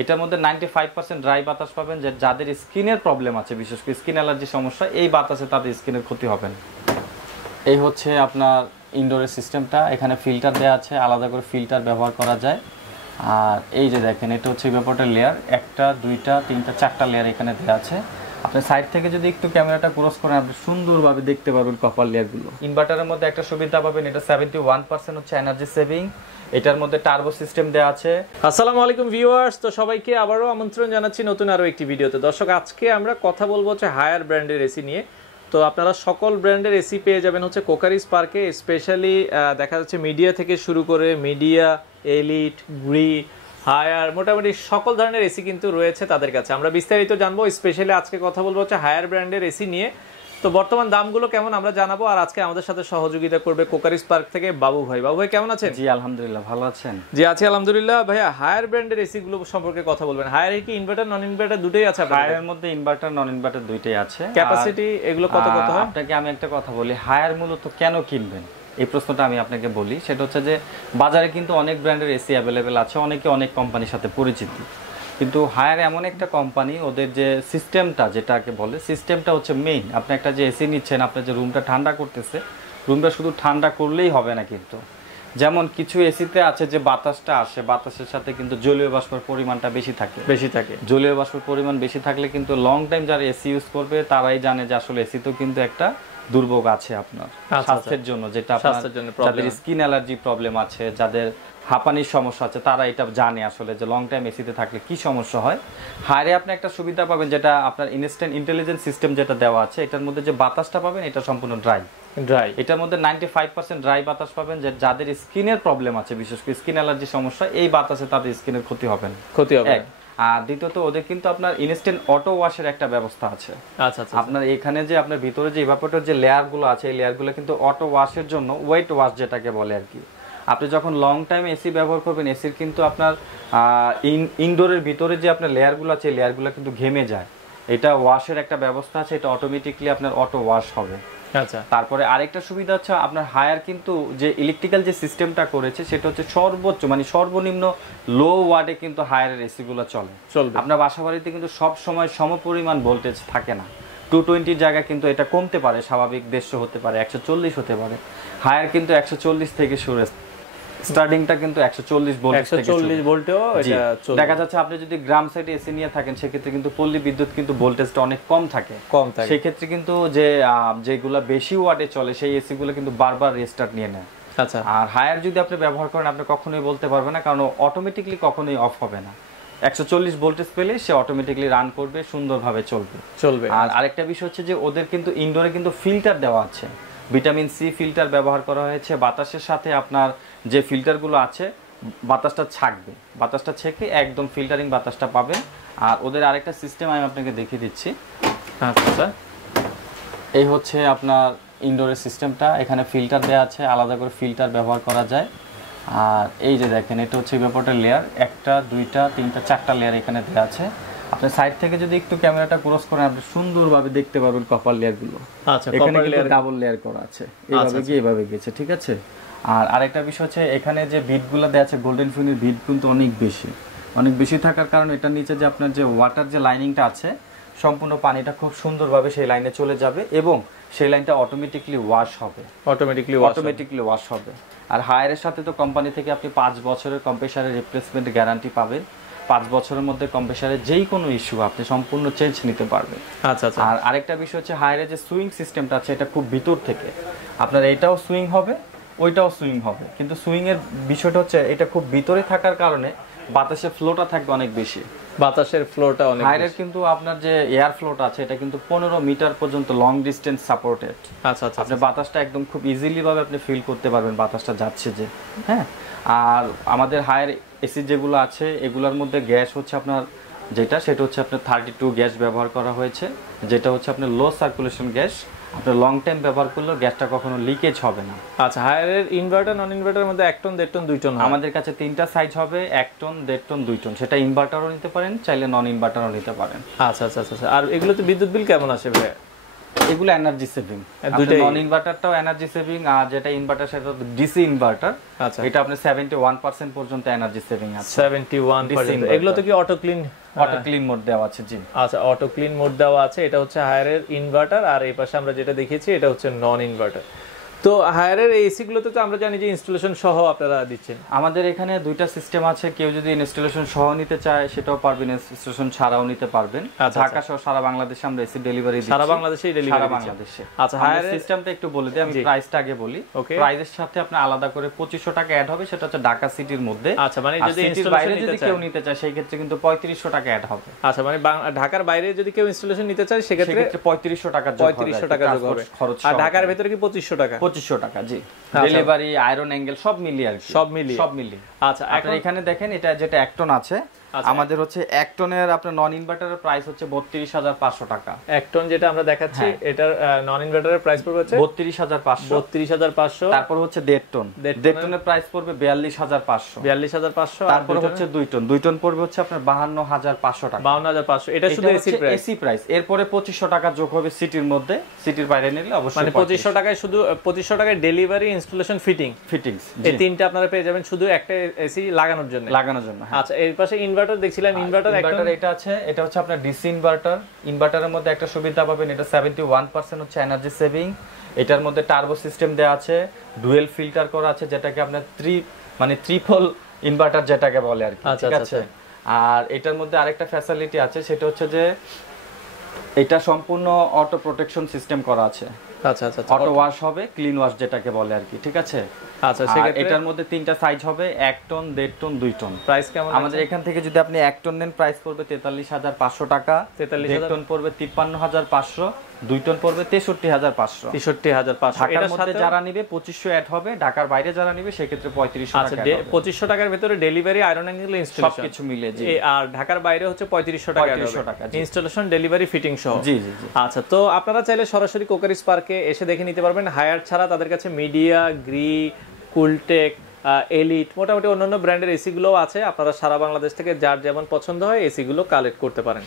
এটার মধ্যে 95% ড্রাই বাতাস পাবেন, যে যাদের স্কিনের প্রবলেম আছে, বিশেষ করে স্কিন অ্যালার্জি সমস্যা, এই বাতাসে তাদের স্কিনের ক্ষতি হবে না। এই হচ্ছে আপনার ইনডোরের সিস্টেমটা। এখানে ফিল্টার দেওয়া আছে, আলাদা করে ফিল্টার ব্যবহার করা যায়। আর এই যে দেখেন, এটা হচ্ছে ইভাপোরেটর লেয়ার, একটা দুইটা তিনটা চারটা লেয়ার এখানে দেওয়া আছে। আপনি সাইড থেকে যদি একটু ক্যামেরাটা ক্রস করেন, আপনি সুন্দরভাবে দেখতে পারবেন কপার লেয়ারগুলো। ইনভার্টারের মধ্যে একটা সুবিধা পাবেন, এটা 71% হচ্ছে এনার্জি সেভিং। এটার মধ্যে টার্বো সিস্টেম দেওয়া আছে। আসসালামু আলাইকুম ভিউয়ার্স, তো সবাইকে আবারও আমন্ত্রণ জানাচ্ছি নতুন আরো একটি ভিডিওতে। দর্শক, আজকে আমরা কথা বলবো হচ্ছে হায়ার ব্র্যান্ডের এসি নিয়ে। তো আপনারা সকল ব্র্যান্ডের এসি পেয়ে যাবেন হচ্ছে কোকারিজ পার্কে। স্পেশালি দেখা যাচ্ছে মিডিয়া থেকে শুরু করে মিডিয়া, এলিট, গ্রি, হায়ার, মোটামুটি সকল ধরনের এসি কিন্তু রয়েছে তাদের কাছে। আমরা বিস্তারিত জানবো। স্পেশালি আজকে কথা বলবো হচ্ছে হায়ার ব্র্যান্ডের এসি নিয়ে। তো বর্তমান দামগুলো কেমন আমরা জানাবো। আর আজকে আমাদের সাথে সহযোগিতা করবে কোকারিজ পার্ক থেকে বাবু ভাই। বাবু ভাই কেমন আছেন? জি আলহামদুলিল্লাহ, ভালো আছেন? জি আছি আলহামদুলিল্লাহ। ভাইয়া, হায়ার ব্র্যান্ডের এসি গুলো সম্পর্কে কথা বলবেন। হায়ার কি ইনভার্টার নন ইনভার্টার দুটোই আছে? হায়ারের মধ্যে ইনভার্টার নন ইনভার্টার দুইটাই আছে। ক্যাপাসিটি এগুলো কত কত হয়? আপনাকে আমি একটা কথা বলি, হায়ার মূলত কেন কিনবেন এই প্রশ্নটা আমি আপনাকে বলি। সেটা হচ্ছে যে বাজারে কিন্তু অনেক ব্র্যান্ডের এসি অ্যাভেলেবেল আছে, অনেকে অনেক কোম্পানির সাথে পরিচিত, কিন্তু হায়ার এমন একটা কোম্পানি, ওদের যে সিস্টেমটা যেটাকে বলে, সিস্টেমটা হচ্ছে মেইন। আপনি একটা যে এসি নিচ্ছেন, আপনার যে রুমটা ঠান্ডা করতেছে, রুমটা শুধু ঠান্ডা করলেই হবে না কিন্তু। যেমন কিছু এসিতে আছে যে বাতাসটা আসে, বাতাসের সাথে কিন্তু জলীয় বাষ্পের পরিমাণটা বেশি থাকে। জলীয় বাষ্পের পরিমাণ বেশি থাকলে কিন্তু লং টাইম যারা এসি ইউজ করবে তারাই জানে যে আসলে এসিতেও কিন্তু একটা দুর্ভোগ আছে আপনার স্বাস্থ্যের জন্য, যেটা আপনার যাদের স্কিন অ্যালার্জি প্রবলেম আছে, যাদের হাঁপানির সমস্যা আছে, তারা এটা জানে আসলে যে লং টাইম এসিতে থাকলে কি সমস্যা হয়। হায়ারে আপনি একটা সুবিধা পাবেন, যেটা আপনার ইনস্ট্যান্ট ইন্টেলিজেন্স সিস্টেম যেটা দেওয়া আছে, এটার মধ্যে যে বাতাসটা পাবেন এটা সম্পূর্ণ ড্রাই। এটার মধ্যে 95% ড্রাই বাতাস পাবেন, যে যাদের স্কিনের প্রবলেম আছে, বিশেষ করে স্কিন অ্যালার্জি সমস্যা, এই বাতাসে তাদের স্কিনের ক্ষতি হবে না। আর দ্বিতীয়ত ওদের কিন্তু আপনার ইনস্ট্যান্ট অটো ওয়াশের একটা ব্যবস্থা আছে। আচ্ছা, আপনার এখানে যে আপনার ভিতরে যে ইভাপোরেটর যে লেয়ার গুলো আছে, এই লেয়ার গুলো কিন্তু অটো ওয়াশের জন্য, ওয়েট ওয়াশ যেটাকে বলে আর কি। আপনি যখন লং টাইম এসি ব্যবহার করবেন, এসির কিন্তু আপনার ইনডোরের ভিতরে যে আপনার লেয়ারগুলো আছে, এই লেয়ারগুলো কিন্তু ঘেমে যায়। এটা ওয়াশের একটা ব্যবস্থা আছে, এটা অটোমেটিকলি আপনার অটো ওয়াশ হবে। আচ্ছা, তারপরে আরেকটা সুবিধা হচ্ছে আপনার হায়ার কিন্তু যে ইলেকট্রিক্যাল যে সিস্টেমটা করেছে, সেটা হচ্ছে সর্বোচ্চ মানে সর্বনিম্ন লো ওয়াটে কিন্তু হায়ারের এসি গুলো চলবে। আপনার বাসাবাড়িতে কিন্তু সব সময় সমপরিমাণ ভোল্টেজ থাকে না। 220 জায়গা কিন্তু এটা কমতে পারে, স্বাভাবিক 150 হতে পারে, 140 হতে পারে। হায়ার কিন্তু 140 থেকে শুরু, স্টার্টিংটা কিন্তু 140 ভোল্ট থেকে 140 ভোল্টেও এটা চলবে। দেখা যাচ্ছে আপনি যদি গ্রাম সাইডে এসি নিয়ে থাকেন, সেক্ষেত্রে কিন্তু পল্লী বিদ্যুৎ কিন্তু ভোল্টেজটা অনেক কম থাকে। সেই ক্ষেত্রে কিন্তু যেগুলো বেশি ওয়াটে চলে, সেই এসি গুলো কিন্তু বারবার রেস্টার্ট নিয়ে নেয়। আচ্ছা, আর হায়ার যদি আপনি ব্যবহার করেন, আপনি কখনোই বলতে পারবেন না, কারণ অটোমেটিকলি কখনোই অফ হবে না। 140 ভোল্টেজ পেলে সে অটোমেটিকলি রান করবে, সুন্দরভাবে চলবে। আর আরেকটা বিষয় হচ্ছে যে ওদের কিন্তু ইনডোরে কিন্তু ফিল্টার দেওয়া আছে, ভিটামিন সি ফিল্টার ব্যবহার করা হয়েছে। বাতাসের সাথে আপনার যে ফিল্টারগুলো আছে, বাতাসটা ছাকবে, বাতাসটা ছেঁকে একদম ফিল্টারিং বাতাসটা পাবেন। আর ওদের আরেকটা সিস্টেম আমি আপনাকে দেখিয়ে দিচ্ছি। আচ্ছা, এই হচ্ছে আপনার ইনডোরের সিস্টেমটা। এখানে ফিল্টার দেওয়া আছে, আলাদা করে ফিল্টার ব্যবহার করা যায়। আর এই যে দেখেন, এটা হচ্ছে ইভাপোরেটর লেয়ার, একটা দুইটা তিনটা চারটা লেয়ার এখানে দেওয়া আছে। আপনি সাইড থেকে যদি একটু ক্যামেরাটা ক্রস করেন, আপনি সুন্দরভাবে দেখতে পারবেন কপার লেয়ারগুলো। আচ্ছা, এখানে কিন্তু ডাবল লেয়ার করা আছে, এইভাবে গিয়েছে, ঠিক আছে। আর আরেকটা বিষয় হচ্ছে এখানে যে বিটগুলো দেওয়া আছে, গোল্ডেন ফিনের বিট কিন্তু অনেক বেশি থাকার কারণে এটার নিচে যে আপনার যে ওয়াটার যে লাইনিংটা আছে, সম্পূর্ণ পানিটা খুব সুন্দরভাবে সেই লাইনে চলে যাবে এবং সেই লাইনটা অটোমেটিকলি ওয়াশ হবে। আর হায়ারের সাথে তো কোম্পানি থেকে আপনি 5 বছরের কম্প্রেসারের রিপ্লেসমেন্ট গ্যারান্টি পাবেন। 5 বছরের মধ্যে কম্প্রেসারের যেই কোনো ইস্যু আপনি সম্পূর্ণ চেঞ্জ নিতে পারবেন। আচ্ছা। আর আরেকটা বিষয় হচ্ছে হায়ারের যে সুইং সিস্টেমটা আছে, এটা খুব ভিতর থেকে আপনার এটাও সুইং হবে, ওইটাও সুইং হবে, কিন্তু সুইং এর বিষয়টা হচ্ছে এটা খুব ভিতরে থাকার কারণে বাতাসের ফ্লোটা থাকবে অনেক বেশি। হায়ারের কিন্তু আপনার যে এয়ার ফ্লোটা আছে, এটা কিন্তু 15 মিটার পর্যন্ত লং ডিস্টেন্স সাপোর্টেড। আচ্ছা, আপনি বাতাসটা একদম খুব ইজিলি ভাবে আপনি ফিল করতে পারবেন বাতাসটা যাচ্ছে যে। হ্যাঁ, আর আমাদের হায়ার এসি যেগুলো আছে, এগুলোর মধ্যে গ্যাস হচ্ছে আপনার সেটা হচ্ছে আপনার 32 গ্যাস ব্যবহার করা হয়েছে, যেটা হচ্ছে আপনার লো সার্কুলেশন গ্যাস। আপনার লং টাইম ব্যবহার করলেও গ্যাসটা কখনো লিকেজ হবে না। আচ্ছা, হায়ারের ইনভার্টার নন ইনভার্টারের মধ্যে 1 টন 1.5 টন 2 টন আমাদের কাছে 3টা সাইজ হবে, 1 টন 1.5 টন 2 টন। সেটা ইনভার্টারও নিতে পারেন, চাইলে নন ইনভার্টারও নিতে পারেন। আচ্ছা। আর এগুলোতে বিদ্যুৎ বিল কেমন আসে ভাই? এগুলো এনার্জি সেভিং, দুইটাই নন ইনভার্টারটাও এনার্জি সেভিং, আর যেটা ইনভার্টার সেটা ডিসি ইনভার্টার। আচ্ছা, এটা আপনি 71% পর্যন্ত এনার্জি সেভিং আছে। 71%। এগুলো তো কি auto clean? Auto clean mode দেওয়া আছে, জি। আচ্ছা, অটো ক্লিন মোড দেওয়া আছে। এটা হচ্ছে হায়ারের ইনভার্টার, আর এই পাশে আমরা যেটা দেখিয়েছি এটা হচ্ছে নন ইনভার্টার। তো হায়ারের এসি গুলোতে তো আমরা জানি যে ইনস্টলেশন সহ আপনারা দিচ্ছেন। আমাদের এখানে দুইটা সিস্টেম আছে, কেউ যদি ইনস্টলেশন সহ নিতে চায় সেটাও পারবেন, ইনস্টলেশন ছাড়াও নিতে পারবেন। ঢাকা সহ সারা বাংলাদেশে আমরা এসি ডেলিভারি দিচ্ছি। সারা বাংলাদেশেই ডেলিভারি সারা দিচ্ছি। বাংলাদেশে। আচ্ছা, হায়ারের সিস্টেমটা একটু বলে দিই, আমি প্রাইসটা আগে বলি। প্রাইসের সাথে আপনার আলাদা করে 2500 টাকা অ্যাড হবে, সেটা হচ্ছে ঢাকা সিটির মধ্যে। আচ্ছা, মানে যদি ইনস্টলেশন বাইরে যদি কেউ নিতে চায় সেই ক্ষেত্রে কিন্তু 3500 টাকা অ্যাড হবে। আচ্ছা, মানে ঢাকার বাইরে যদি কেউ ইনস্টলেশন নিতে চায় সেক্ষেত্রে 3500 টাকা যোগ হবে। 3500 টাকা যোগ হবে। আর ঢাকার ভিতরে কি 2500 টাকা? 2500 টাকা, জি। ডেলিভারি, আয়রন অ্যাঙ্গেল সব মিলিয়ে আর কি, সব মিলিয়ে। আচ্ছা, এখন এখানে দেখেন এটা যেটা 1 টন আছে, আমাদের হচ্ছে 1 টনের আপনার নন ইনভার্টারের প্রাইস হচ্ছে 32500 টাকা। 1 টন যেটা আমরা দেখাচ্ছি এটার নন ইনভার্টারের প্রাইস পড়বে হচ্ছে 32500। 32500। তারপর হচ্ছে 1.5 টন, 1.5 টনের প্রাইস পড়বে 42500। 42500। তারপর হচ্ছে 2 টন, 2 টন পড়বে হচ্ছে আপনার 52500 টাকা। 52500। এটা শুধু এসি প্রাইস। এরপরে 2500 টাকা যোগ হবে সিটির মধ্যে, সিটির বাইরে নিলে অবশ্যই মানে 2500 টাকায় শুধু 2500 টাকায় ডেলিভারি, ইনস্টলেশন, ফিটিংস এই তিনটা আপনারা পেয়ে যাবেন শুধু একটা এসি লাগানোর জন্য। আচ্ছা, এর পাশে ইনভার্টার দেখছিলাম, ইনভার্টার এটা আছে, এটা হচ্ছে আপনার ডিসি ইনভার্টার। ইনভার্টারের মধ্যে একটা সুবিধা পাবেন, এটা 71% হচ্ছে এনার্জি সেভিং। এটার মধ্যে টার্বো সিস্টেম দেওয়া আছে, ডুয়েল ফিল্টার করা আছে, যেটাকে আপনার ট্রিপল ইনভার্টার যেটাকে বলে আর কি, ঠিক আছে। আর এটার মধ্যে আরেকটা ফ্যাসিলিটি আছে, সেটা হচ্ছে যে এটা সম্পূর্ণ অটো প্রোটেকশন সিস্টেম করা আছে। আচ্ছা, অটো ওয়াশ হবে, ক্লিন ওয়াশ যেটাকে বলে আর কি, ঠিক আছে। আচ্ছা, সেক্ষেত্রে এটার মধ্যে তিনটা সাইজ হবে, 1 টন, 1.5 টন, 2 টন। প্রাইস কেমন? আমাদের এখান থেকে যদি আপনি 1 টন নেন প্রাইস পড়বে 43500 টাকা, 1.5 টন পড়বে 53500, 2 টন পড়বে 63500। 63500। ঢাকার মধ্যে যারা নেবে 2500 অ্যাড হবে, ঢাকার বাইরে যারা নেবে সেক্ষেত্রে 3500 টাকা। আচ্ছা, 2500 টাকার ভিতরে ডেলিভারি, আয়রন অ্যাঙ্গেল, ইনস্টলেশন সবকিছু মিলে, জি। আর ঢাকার বাইরে হচ্ছে 3500 টাকা, ইনস্টলেশন, ডেলিভারি, ফিটিং সহ। জি। আচ্ছা, তো আপনারা চাইলে সরাসরি কোকারিস পার্কে এসে দেখে নিতে পারবেন। হায়ার ছাড়া তাদের কাছে মিডিয়া, গ্রি, কুলটেক, এলিট, মোটামুটি অন্যান্য ব্র্যান্ডের এসি গুলো আছে। আপনারা সারা বাংলাদেশ থেকে যার যেমন পছন্দ হয় এসি গুলো কালেক্ট করতে পারেন।